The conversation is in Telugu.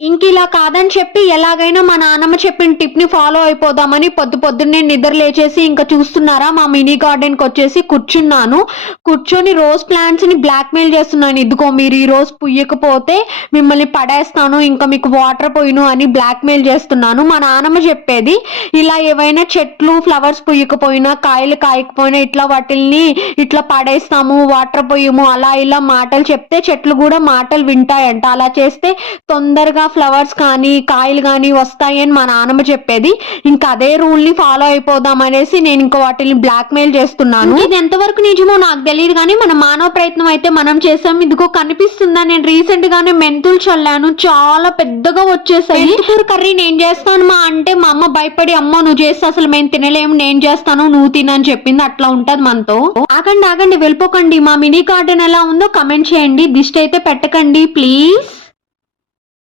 ఇంకిలా కాదని చెప్పి ఎలాగైనా మా నాన్నమ్మ చెప్పిన టిప్‌ని ఫాలో అయిపోదామని పొద్దున్నే నిద్ర లేచేసి ఇంక చూస్తున్నారా మా మినీ గార్డెన్‌కొచ్చేసి కూర్చున్నాను. కూర్చొని రోజ్ ప్లాంట్స్‌ని బ్లాక్‌మెయిల్ చేస్తున్నాను. ఇదిగో మీరు ఈ రోజు పుయ్యకపోతే మిమ్మల్ని పడేస్తాను. ఇంకా మీకు వాటర్ పొయ్యను అని బ్లాక్‌మెయిల్ చేస్తున్నాను. మా నాన్నమ్మ చెప్పేది ఇలా ఏవైనా చెట్లు ఫ్లవర్స్ పుయ్యకపోయినా, కాయలు కాయకపోయినా ఇట్లా వాటిల్ని ఇట్లా పడేస్తాము, వాటర్ పొయ్యము అలా ఇలా మాటలు చెప్తే చెట్లు గూడా మాటలు వింటాయంట. అలా చేస్తే తొందరగా ఫ్లవర్స్ కానీ కాయలు కానీ వస్తాయని మా నాన్నమ్మ చెప్పేది. ఇంకా అదే రూల్ ని ఫాలో అయిపోదాం అనేసి నేను ఇంకా వాటిని బ్లాక్ మెయిల్ చేస్తున్నాను. ఇది ఎంతవరకు నిజమో నాకు తెలియదు కానీ మన మానవ ప్రయత్నం అయితే మనం చేసాం. ఇదిగో కనిపిస్తుందా, నేను రీసెంట్ గానే మెంతులు చల్లాను, చాలా పెద్దగా వచ్చేసాయి. మెంతుకూర కర్రీ నేను చేస్తాను మా అంటే మా అమ్మ భయపడి అమ్మ నువ్వు చేస్తే అసలు మేము తినలేము, నేను చేస్తాను నువ్వు తినని చెప్పింది. అట్లా ఉంటది మనతో. ఆగండి వెళ్ళిపోకండి. మా మినీ గార్డెన్ ఎలా ఉందో కమెంట్ చేయండి. దిష్టి అయితే పెట్టకండి ప్లీజ్.